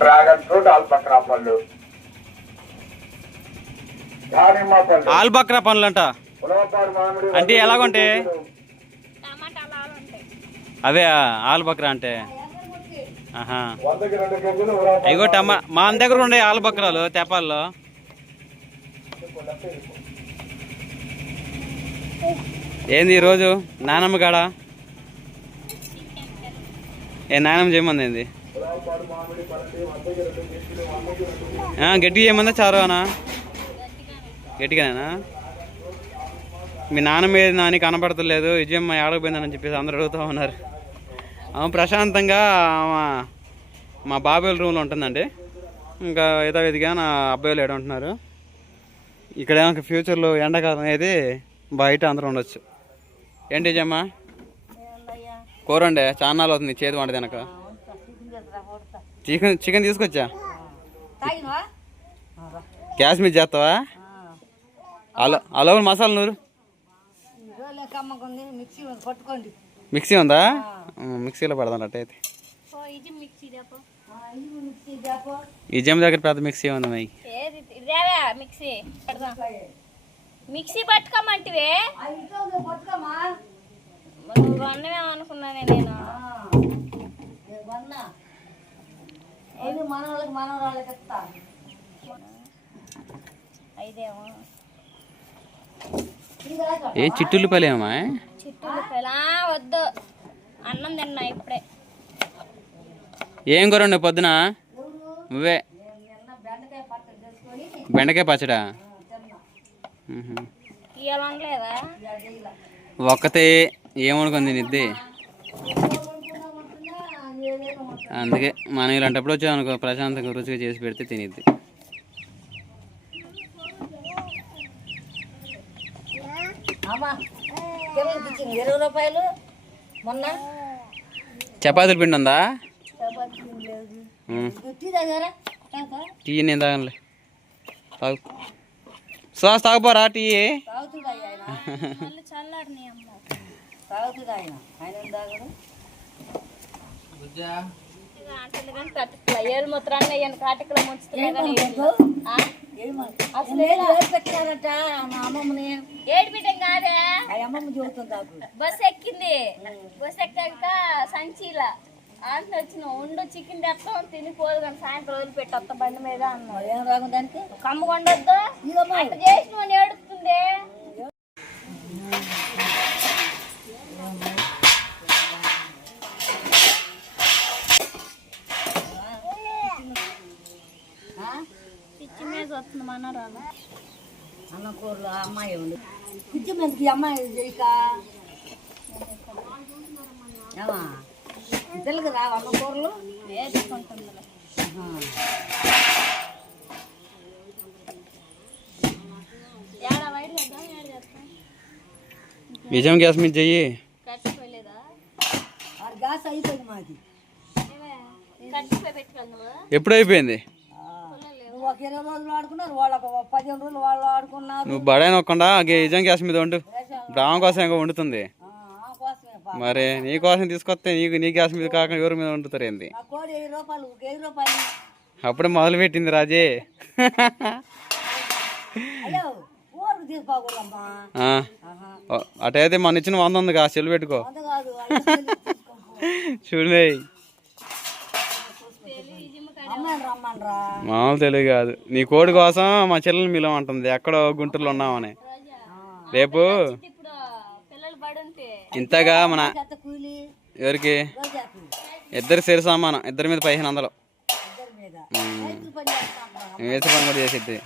Dragon fruit, ఆల్బక్రా పళ్ళు, దానిమ్మ పళ్ళు. ఆల్బక్రా పళ్ళు అంట అంటే ఎలాగుంటే అవే ఆల్బక్రా అంటే ఇగో మా దగ్గర ఉండే ఆల్బక్రాలు తెపాల్లో. ఏంది ఈరోజు నానమ్మ కాడ నానమ్మ చేయమంది ఏంది గట్టిగా చేయమందా చారునా గట్టిగానేనా? మీ నాన్నమ్మ ఏది నాని కనపడతలేదు విజయమ్మ ఏడకపోయిందని చెప్పేసి అందరు అడుగుతూ ఉన్నారు. ప్రశాంతంగా మా బాబాయ్ రూమ్లో ఉంటుందండి. ఇంకా యథావిధిగా నా అబ్బాయిలు ఏడ ఉంటున్నారు. ఇక్కడేమో ఫ్యూచర్లో ఎండాకాలం అనేది బయట అందరూ ఉండొచ్చు. ఏంటి విజయమ్మ కూర ఉండే చాన్నాళ్ళు అవుతుంది చేతి వంట తినక. చికెన్ తీసుకొచ్చా గ్యాస్ మీద చేస్తావా? అలో మసాలా నూరు మిక్సీ ఉందా? మిక్సీలో పడదాం అట్టయితే. ఈ జమ్ దగ్గర పెద్ద మిక్సీ ఉంది మరి. మిక్సీ పట్టుకోమంటివే అనుకున్నానే నేను. ఏ చిట్టుల్లిపాయలేమా? చిట్టుల్లిపాయలా వద్దు, అన్నం తిన్నా ఇప్పుడే. ఏం కూర ఉండే పొద్దున? నువ్వే బెండకాయ పచ్చడా? ఒక్కతే ఏమనుకుంది నిద్ది. అందుకే మనం ఇలాంటప్పుడు వచ్చామనుకో ప్రశాంతంగా రుచిగా చేసి పెడితే తినిద్ది. చపాతీల పిండి ఉందా? టీ నేను తాగలే. తాగు సాస్ తాగుపోరా టీ. ఏళ్ళు ముత్రాన్ని కాటికలో ముంచుతున్నారట. ఏడిపిటం కాదే బస్ ఎక్కింది. బస్ ఎక్కాక సంచిలా ఆంటీ వచ్చిన ఉండు చికెన్ తెస్తాం తినిపోదు కానీ సాయంత్రం వదిలిపెట్టి వస్తా బండి మీద అన్నాడు. ఏం రాగు దానికి కమ్మ కొండొద్దు అట్లా చేసిన ఏడుస్తుంది. పిచ్చి మీద వస్తుంది మనరాలు. అన్న కూరలు అమ్మాయి ఉంది పిచ్చి మీదకి అమ్మాయి చేయక తెలుగు రావు అమ్మ కూరలు వేసుకుంటుంది. నిజం గ్యాస్ మీద చెయ్యి. గ్యాస్ అయిపోయింది మాది. ఎప్పుడు అయిపోయింది? ఒక 20 రోజులు ఆడుకున్నారు, వాళ్ళకు 15 రోజులు వాళ్ళు ఆడుకున్నారు. నువ్వు బడే నొక్కకుండా నిజం గ్యాస్ మీద వండు. బ్రాహ్మ కోసం ఇంకా వండుతుంది మరి. నీ కోసం తీసుకొస్తే నీ గ్యాస్ మీద కాకుండా ఎవరి మీద వండుతారు ఏంది? అప్పుడే మొదలు పెట్టింది రాజే. అటైతే మన ఇచ్చిన 100 ఉంది కా చెల్లు పెట్టుకో. చూడే మామూలు తెలివి కాదు. నీ కోడి కోసం మా చెల్లెలు మీలో ఉంటుంది ఎక్కడో గుంటూరులో ఉన్నామని. రేపు ఇంతగా మన ఎవరికి ఇద్దరు సేరు సామానం, ఇద్దరి మీద 1500 వేసే పని కూడా చేసిద్ది.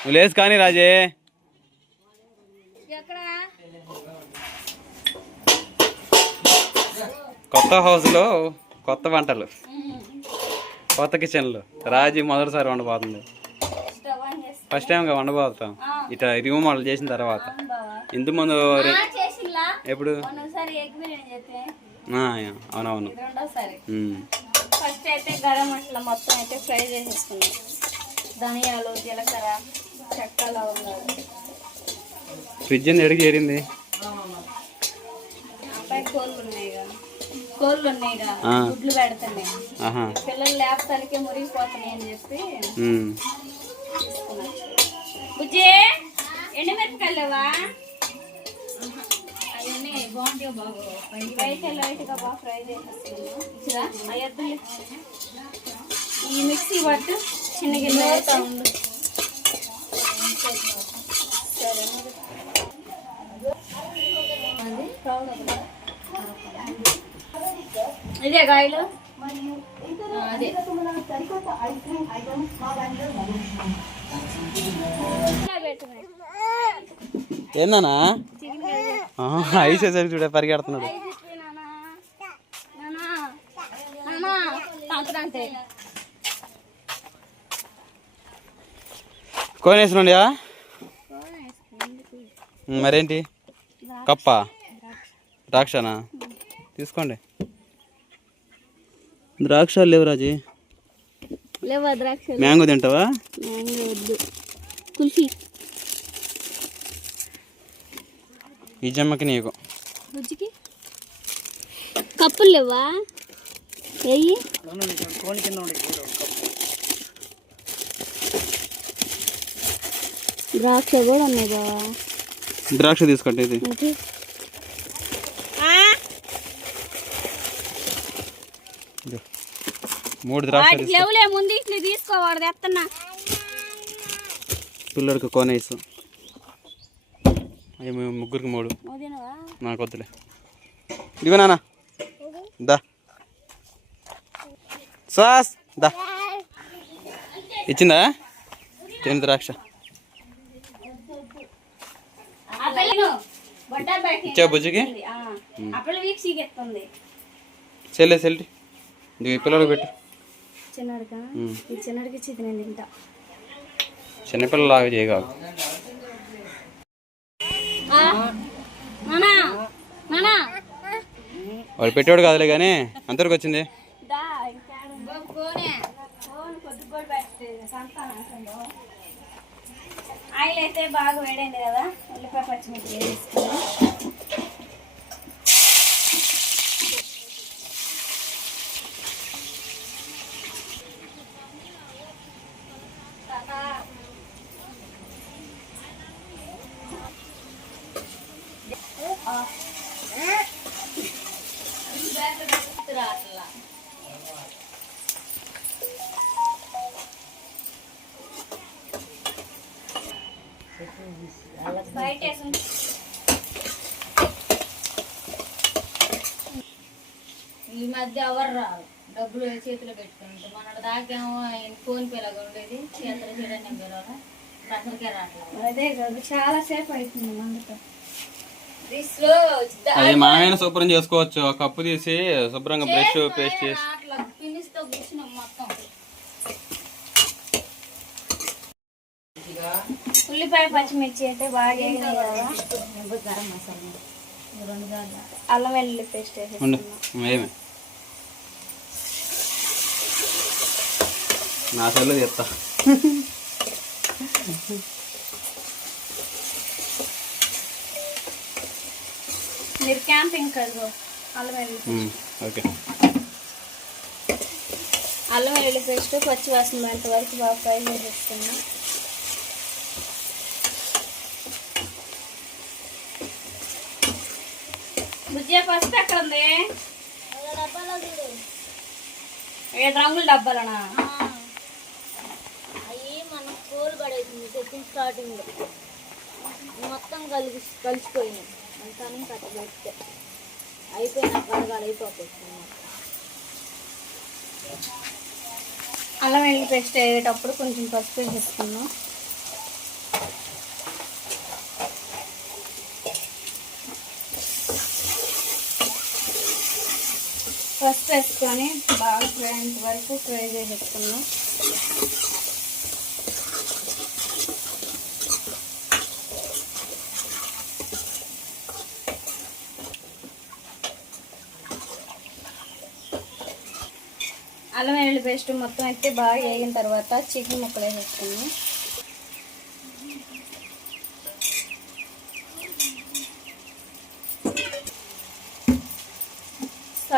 నువ్వు లేసు కానీ రాజే. కొత్త హౌస్లో కొత్త వంటలు, కొత్త కిచెన్లు. రాజీ మొదటిసారి వండబోతుంది. ఫస్ట్ టైంగా వండబోతాం ఇట్లా రిమూవల్ చేసిన తర్వాత. ఇంతకుముందు ఎప్పుడు? అవునవును. ఫస్ట్ అయితే గరం మసాలా మొత్తం అయితే ఫ్రై చేసేసుకున్నాం. ధనియాలు, జీలకర్ర, చెక్క, లవంగాలు. ఫ్రిడ్జ్ ఎడికి చేరింది? అబ్బాయి కోళ్ళు ఉన్నాయి కదా. కోళ్ళు ఉన్నాయిగా, గుడ్లు పెడుతున్నాయి. పిల్లలు లేపతానికే మురిగిపోతున్నాయి అని చెప్పి బుజ్జి ఎండుమిరపకాయలు లేవా? అవన్నీ బాగుంటాయి బాబు. బయట లైట్గా బాగా ఫ్రై చేసేస్తున్నాను. అయ్యద్దు ఈ మిక్సీ పట్టు చిన్న గిన్నె ఉండు. ఇదే కాయలు అదే ఏందన్నా ఐస్ వేసరికి చూడే పరిగెడుతున్నాడు. కోన్ వేసినా మరేంటి కప్ప ద్రాక్షనా తీసుకోండి. ద్రాక్ష లేవు రాజీ. లేవా ద్రాక్ష? మ్యాంగో తింటావా? కుల్ఫీ ఈ జమ్మకి నీకు బుజ్జికి కప్పులు లేవా? వెయ్యి ద్రాక్ష కూడా ఉన్నాయి బావా. ద్రాక్ష తీసుకోండి. ఇది 3 ద్రాక్ష లేవులే, ముందు ఇట్లా తీసుకోవాలి. ఎత్తన్నా పిల్లడికి కోనేసు అవి ముగ్గురికి 3 నాకు వద్దులే. ఇదిగో నాన్న దా శ్వాస్ దా ఇచ్చిందా? తిని ద్రాక్ష ఇచ్చా బుజ్జికి చెల్లె చెల్లి ఇది పిల్లలకు పెట్టు. చిన్నపిల్లలాగా చేయగలరు. వాడు పెట్టాడు కాదులే కానీ అంతవరకు వచ్చింది. ఆయిల్ అయితే బాగా వేడండి కదా, ఉల్లిపాయ పచ్చిమిర్చి వేసుకుని బయట ఈ మధ్య ఎవరు రావు డబ్బులు చేతిలో పెట్టుకుంటే. మన దాకేమో ఫోన్ పే లాగా ఉండేది, చేతులు చేయడానికి పిలవాలి, అసలుకే రావట్లేదు. అదే కాదు చాలా సేపు అవుతుంది. అందుకే అది మనమైనా శుభ్రం చేసుకోవచ్చు. కప్పు తీసి శుభ్రంగా బ్రష్ పేస్ట్ చేసి ఫినిష్తో కూర్చున్నాం మొత్తం. ఉల్లిపాయ పచ్చిమిర్చి అయితే బాగా వేగినాయి కదా, గరం మసాలా అల్లం వెల్లుల్లి పేస్ట్ వేసేస్తున్నాం. నా సెల్లు చెప్తా. మీరు క్యాంపింగ్ కదా, అల్లం వెల్లుల్లి ఓకే. అల్లం వెల్లుల్లి పేస్ట్ పచ్చి వాసన వరకు బాగా ఫ్రై చేసేస్తున్నాం. బుజ్జే పసుపు ఎక్కడ ఉంది? 7 రంగుల డబ్బాలనా? అవి మనం కూర పడేసింది సెట్టింగ్ స్టార్టింగ్ మొత్తం కలిసిపోయినాయి. అంతా కట్ట పెడితే అయిపోయినా కడగాలి, అయిపోతుంది. అల్లం వెల్లుల్లి పేస్ట్ వేసేటప్పుడు కొంచెం పసుపు వేసేసుకున్నాం. పసుపు వేసుకొని బాగా వరకు ఫ్రై చేసేసుకున్నాం. అల్లం వెల్లుల్లి పేస్ట్ మొత్తం అయితే బాగా వేగిన తర్వాత చికెన్ ముక్కలు వేసేసుకున్నాం.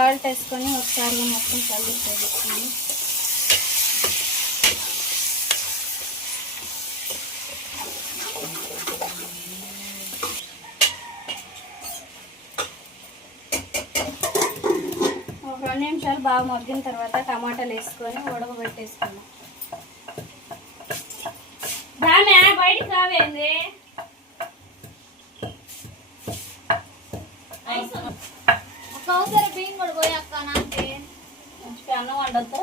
సాల్ట్ వేసుకొని ఒకసారి మొత్తం కలిపేసుకొని ఒక 2 నిమిషాలు బాగా మగ్గిన తర్వాత టమాటాలు వేసుకొని ఉడకబెట్టేసుకున్నాం. దాన్ని బయటికి రావేంది ఒకసారి బియ్యం కూడా పోయాక నాకు అన్నం వండద్దు.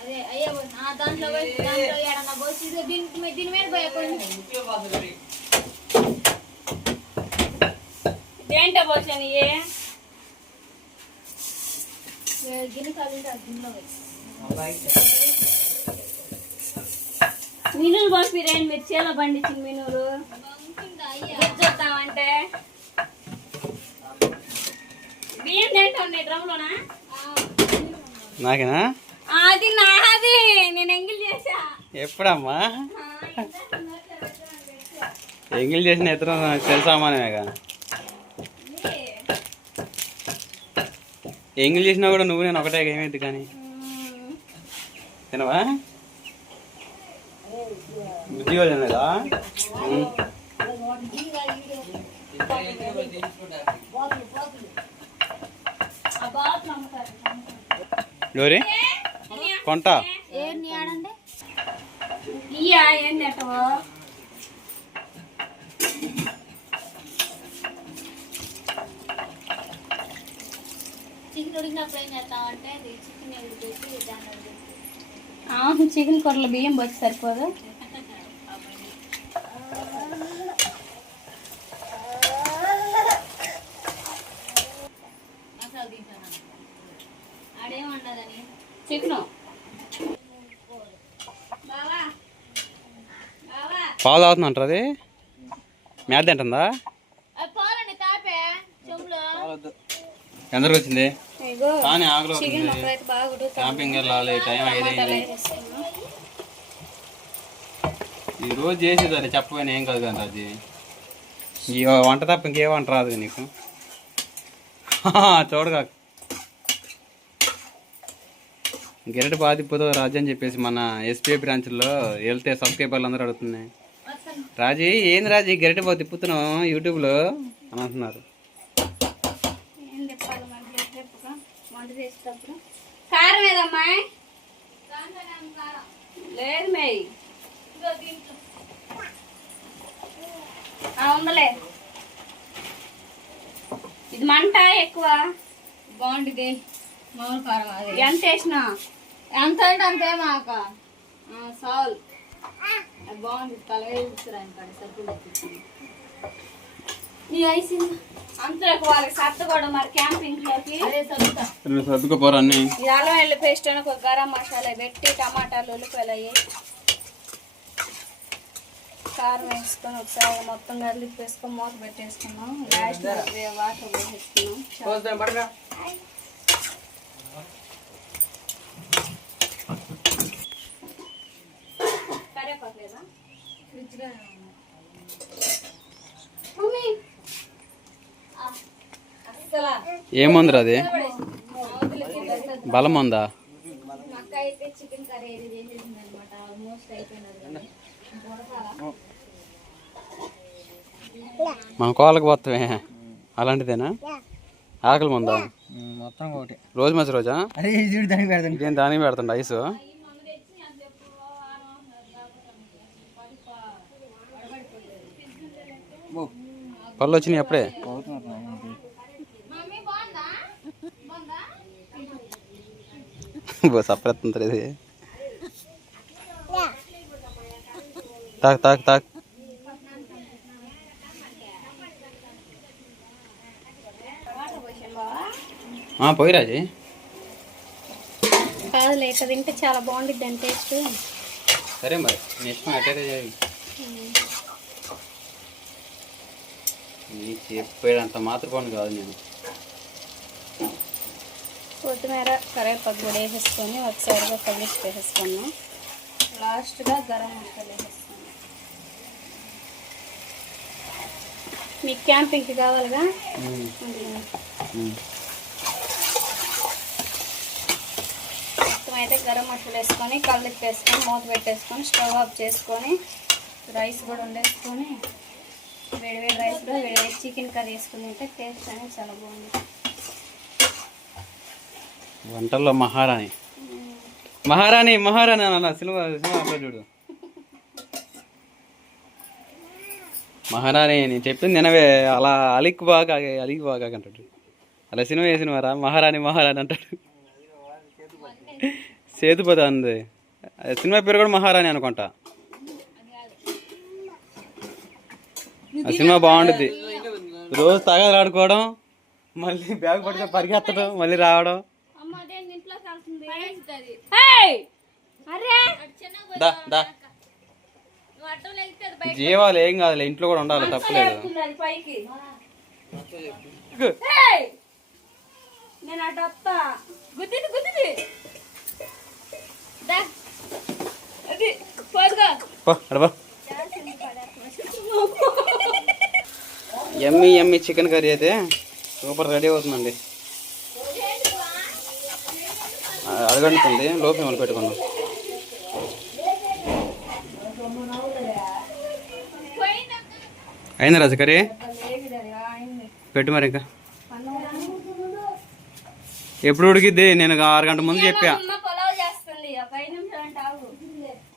అదే అయ్యా దాంట్లో ఏడన్నా పోసి దీని మీద పోయాక దేంటో పోసాను గిన్నె కాదు గిన్నెలో మినులు పంపిరేంటి మీరు చేలో పండించిన మినులు చూద్దామంటే బియ్యం తింటాను డ్రమ్లోనా నాకేనా? అది నాది నేను ఎంగిల్ చేసా. ఎప్పుడమ్మా ఎంగిల్ చేసిన ఇతరం నాకు తెలుసామానేగా. ఎంగిల్ చేసినా కూడా నువ్వు నేను ఒకటే ఏమైంది కానీ తినవా? బుద్ధి వాళ్ళు తినదా? డోరీ కొంట చికెన్ కూరలో బియ్యం పోసి సరిపోదు. చికెన్ పాలు తాగుతుందంటారు. అది మేత తింటుందా? ఎందరికి వచ్చింది కానీ ఆకలి క్యాంపింగ్ వెళ్ళాలి. టైం 5 అయింది. ఈరోజు చేసేదాన్ని చెప్పపోయినా ఏం కాదు కదా. అది ఈ వంట తప్ప ఇంకే వంట రాదు నీకు. చూడగా గెరటి బాధిపోతుంది రాజు అని చెప్పేసి మన ఎస్పీఐ బ్రాంచ్లో వెళ్తే సబ్స్క్రైబర్లు అందరూ అడుగుతున్నాయి. రాజీ ఏంది రాజీ గెరటి బాగా తిప్పుతున్నావు యూట్యూబ్లో అని అంటున్నారు. కారం ఏదమ్మా? లేదు మే ఉందలే. ఇది మంట ఎక్కువ బాగుంటుంది. మామూలు కారం అది ఎంత వేసినా ఎంత అంటే అంతే మాక సాల్ బాగుంటుంది. తలగా సరుకులు నీ ఐసి అంతా వాళ్ళకి సర్దుకోవడం మరి క్యాంపింగ్ లోకి సర్దుకోపోరు అన్ని. అల్లం వెల్లుల్లి పేస్ట్ అని ఒక గరం మసాలా పెట్టి టమాటాలు ఉల్లిపాయలు కారం వేసుకొని ఒకసారి మొత్తం కలిపి వేసుకొని మూత పెట్టేసుకున్నాం. లాస్ట్ వాటర్ వేసేసుకున్నాం. కరేపాకలేదా ఫ్రిడ్జ్లో ఏముందిరా అది? బలం ఉందా? చికెన్ కర్రీ చేసేసింది అనమాట. ఆల్మోస్ట్ అయిపోయినది. మా కోళ్ళకి పోతామే అలాంటిదేనా? ఆకలి ముందా మొత్తం ఒకటి రోజు మంచి రోజా? ఇదేం దానికి పెడుతుండ ఐసు? పళ్ళు వచ్చినాయి అప్పుడే. సపరేతుంది ఇది. తాక్ తాక్ తాక్. పోయి రాజీ. కాదు లేక తింటే చాలా బాగుంటుంది దాని టేస్ట్. సరే మరి నెక్స్ట్ అటైతే నీకు చెప్పేదంత మాత్రం కాదు. నేను కొత్తిమీర కరివేపాకు కూడా వేసేసుకొని ఒకసారిగా కలిసి వేసేసుకున్నాం. లాస్ట్గా గరం మసాలా వేసేసుకున్నాం. మీకు క్యాంపింగ్కి కావాలిగా అయితే గరం మసాలా వేసుకొని కలిపి వేసుకొని మూత పెట్టేసుకొని స్టవ్ ఆఫ్ చేసుకొని రైస్ కూడా వండేసుకొని వేడివేడి రైస్లో వేడివేడి చికెన్ కర్రీ వేసుకుని తింటే టేస్ట్ అనేది చాలా బాగుంది. వంటల్లో మహారాణి మహారాణి మహారాణి అన్న సినిమా సినిమా చూడు. మహారాణి నేను చెప్పింది నినవే అలా అలిక్ బాగా అంటాడు. అలా సినిమా వేసినవారా మహారాణి మహారాణి అంటాడు. సేతుపతి అంది సినిమా పేరు కూడా మహారాణి అనుకుంటా. ఆ సినిమా బాగుంటుంది. రోజు తగలాడుకోవడం, మళ్ళీ బ్యాగ్ పట్టుకొని పరిగెత్తడం, మళ్ళీ రావడం. జీవాలు ఏం కాదులే, ఇంట్లో కూడా ఉండాలి, తప్పలేదు. ఎమ్మి ఎమ్మి చికెన్ కర్రీ అయితే సూపర్ రెడీ అవుతుందండి. అడగంటుంది లోపల మనం పెట్టుకున్నాం. అయిందా రాజు కర్రీ? పెట్టు మరి. ఇంకా ఎప్పుడు ఉడికిద్ది? నేను 6 గంటల ముందు చెప్పా.